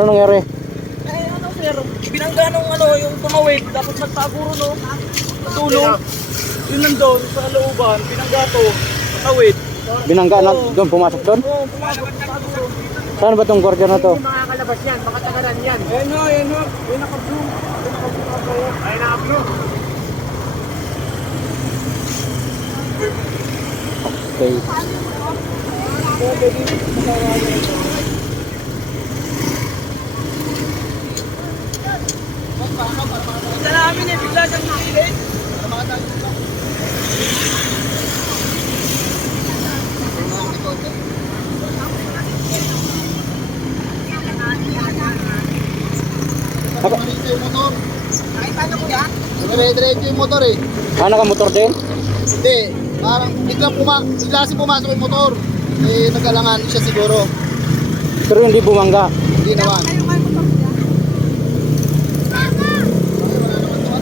Ano nangyari? Eh ano sir, binangga nung ano, yung tumawid, dapat magpaguro no, natulong. Yun nandun sa looban, binangga to, tawid. Binangga na doon, pumasok doon? Oo, pumasok, paguro. Saan ba tong gwardiya na to? Hindi makakalabas yan, baka tagalan yan. Ayan o, ayan o, yung naka-blue. Yung naka-blue ako. Ay, naka-blue. Okay. Sa namin eh, bigla siyang nakilit. Nakita niyo kuya? Dire-diretso yung motor eh. Ah, naka-motor din? Hindi, parang bigla kasi pumasok yung motor. Eh, nagalangan siya siguro. Pero hindi bumangga. Hindi naman.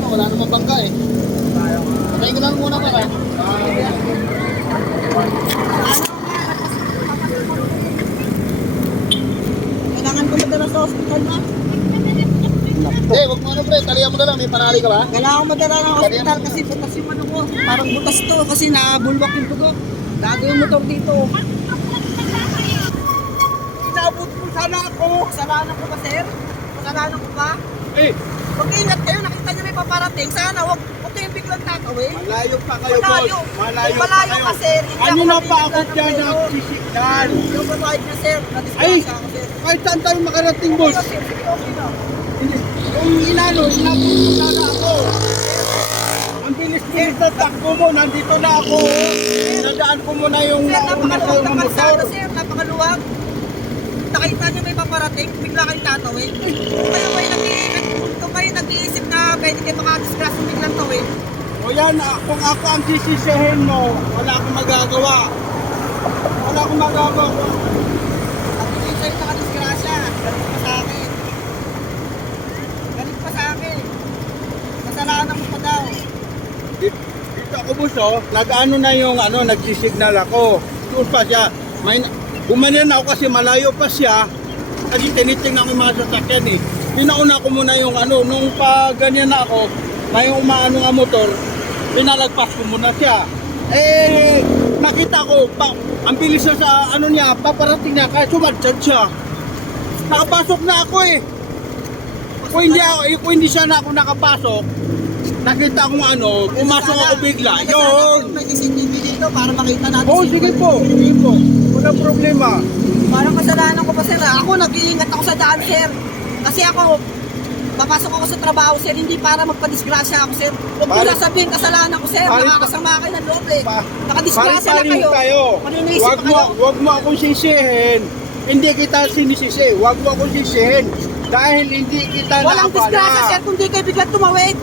Wala naman bangga eh. Patayin ko lang muna para. Kailangan ko madala sa hospital na. Eh, wag mo ano pre, talihan mo na lang. May panali ka ba? Kailangan ko madala ng hospital kasi butas yung ano ko. Parang butas to kasi nabulwak yung dugo. Gago yung motor dito. Inabot mo sana ako. Kasalanan ko ba sir? Kasalanan ko ba? Eh, Mag-ingat kayo, nakita nyo may paparating. Sana wag kayong biglang tatawin. malayo pa kayo Malayo. boss. Kung malayo ka sir, hindi Ano na pa ako mabibigyan dyan ng pera. nagsisikdan? Yung babayad na sir, Ay! na-disgrasya ako sir. Kahit saan tayo makarating boss? Okay, sir, sige, okay na. Yung inabot mo sana ako. Ang bilis-bilis na takbo mo, nandito na ako. Nadaan ko muna yung Sir, nauna sa napakaluwag ng motor. kalsada sir, napakaluwag. Nakita nyo may paparating, bigla kayong tatawin. Kung kayo nag-iisip na pwede kayo makadisgrasya biglang tawin. O yan, kung ako ang sisisihin mo, wala akong magagawa. Wala akong magagawa. At hindi sa'yo nakadisgrasya, galit pa sa akin. Galit pa sa akin. Kasalanan mo pa daw. Dito ako buso, nag-ano na yung nagsisignal ako. Doon pa siya. Gumanyan ako kasi malayo pa siya. Kasi tinitingnan ko yung mga sasakyan eh. Pinauna ko muna yung nung pa ganyan na ako, may umaano nga motor, pinalagpas ko muna siya. Eh, nakita ko, ang bilis na sa niya, paparating niya, kaya sumadjad siya. Nakapasok na ako eh. Kung hindi siya na ako nakapasok, nakita ko pumasok ako bigla. Yun! May CCTV dito para makita natin. Oh, sige po. Sige po. Walang problema. Parang kasalanan ko pa sir. Ako nag-iingat ako sa daan sir. Kasi ako, papasok ako sa trabaho sir, hindi para magpadisgrasya ako sir. Huwag ko Pare- sabihin kasalanan ko sir, Pare- nakakasama kayo ng loob eh. Pa- Nakadisgrasya na Pare-pareho kayo. Maniniisip Wag pa mo, kayo. wag mo akong sisihin. Hindi kita sinisisi. Wag mo akong sisihin. Dahil hindi kita Walang disgrasya sir naabala. kung di kayo biglang tumawid.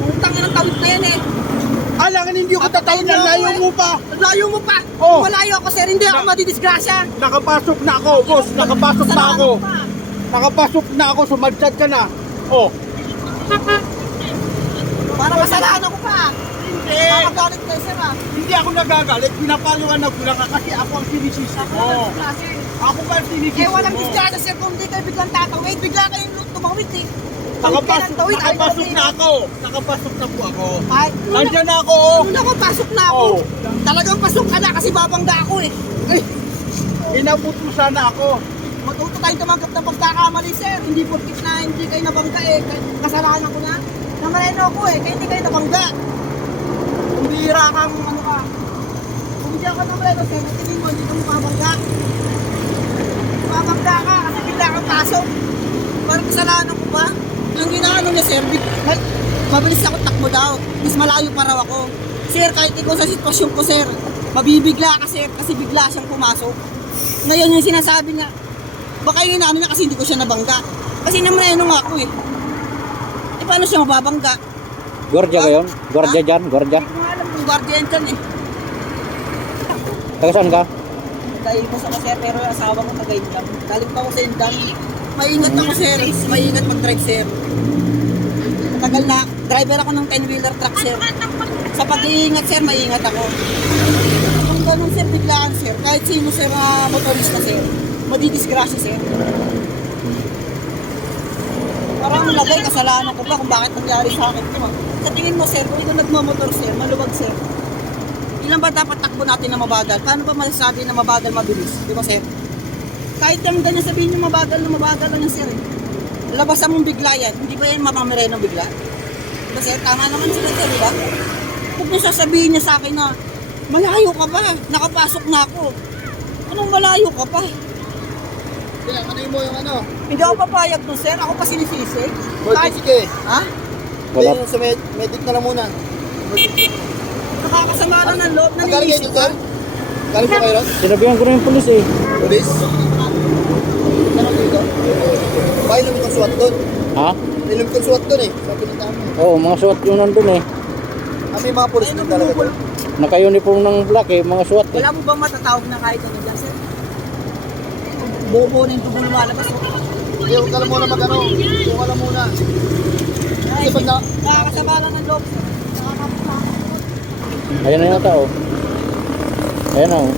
Putang ng tawid na yan eh. Alangan hindi ko tatawid na layo mo pa. Layo mo pa. Oh. Kung malayo ako sir, hindi ako madidisgrasya. Nakapasok na ako, boss. Nakapasok na Kasalanan ako. ko pa. Nakapasok na ako. Sumadjad ka na. Oh. Para kasalanan ko pa. Hindi. Nakagalit kayo sir ah. Hindi ako nagagalit. Pinapaliwanag ko lang kasi ako ang sinisisi mo. Ako ba ang sinisisi Eh mo? walang disgrasya sir kung di kayo biglang tatawid. Bigla kayong tumawid eh. Nakapasok na ako. Nakapasok na po ako. Ay, Nandiyan na ako. Oh. nung nakapasok na ako. Oh. Talagang pasok ka na kasi babangga ako eh. Inabot mo sana ako. Matuto tayo tumanggap ng pagkakamali sir. Hindi porkit na hindi kayo nabangga eh. Kasalanan ko na. Namareno ako eh. Kaya hindi kayo nabangga. Kung bihira kang ano ka. Kung hindi ako namareno sir, natingin mo hindi ka mababangga. Mabangga ka kasi bigla kang pasok. Parang kasalanan ko ba? Yung ginaano niya sir, mabilis ako takbo daw. Mas malayo pa raw ako. Sir, kahit ikaw sa sitwasyon ko sir, mabibigla ka sir kasi bigla siyang pumasok. Ngayon yung sinasabi niya, baka yun ano niya kasi hindi ko siya nabangga. Kasi naman nga ako eh. Eh paano siya mababangga? Gwardiya ba yun? Gwardiya dyan? Gwardiya? Hindi ko nga alam kung guardian dyan eh. Taga saan ka? Dahil ko sa sir, pero yung asawa ko taga-indang. Galing pa ako sa indang. Maingat ako sir, maingat mag-drive sir. Matagal na, driver ako ng 10-wheeler truck sir. Sa pag-iingat sir, maingat ako. Kung ganun sir, biglaan sir, kahit sino sir na motorista sir, madidisgrasya sir. parang lagay, kasalanan ko ba kung bakit nangyari sa akin ito. Sa tingin mo, sir, kung ikaw nagmamotor, sir, maluwag, sir, ilan ba dapat takbo natin na mabagal? Paano ba masasabi na mabagal mabilis? Di ba, sir? Kahit yung ganyan sabihin nyo mabagal lang yan, sir. Labasan mong bigla yan. Hindi ba yan mamamire ng bigla? Di ba, sir? Tama naman sila, sir, di ba? Huwag nyo sasabihin niya sa akin na malayo ka pa, nakapasok na ako. Anong malayo ka pa? Kaya, ano mo yung ano? Hindi ako papayag doon, sir. Ako pa sinisisi. Kahit, sige. Ha? Wala. Sa medic na lang muna. Nakakasama na ng loob na Galing nilisip kayo, ka. sir? Galing po kayo ron? Sinabihan ko na yung pulis eh. Police? Ano dito? Bahay namin kong SWAT doon. Ha? Inom kong SWAT doon eh. Sa pinuntahan mo. Oo, mga SWAT yung nandun eh. May mga police doon talaga doon. Naka-uniform ng black eh, mga SWAT eh. Wala mo bang matatawag na kahit ano dyan, sir? Buo-buo na yung dugo lumalabas. Hindi, huwag ka lang muna mag-ano. Huwag ka lang muna. Ay, Kasi pag na... nakakasama na ng loob, sir. Nakakasama. Ayan na yung tao. Ayan na oh.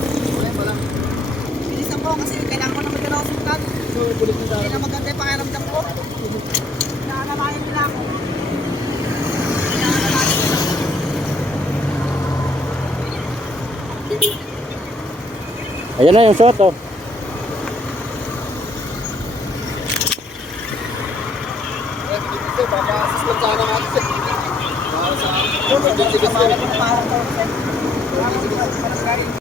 Bilisan ko kasi kailangan ko na magdala ako sa hospital. Hindi na maganda yung pakiramdam ko. Nakakalayan nila ako. Nakakalayan nila ako. Ayan na yung SWAT oh. Baka-assistant sana natin. Para sa emergency Parang daw, sir. Parang daw,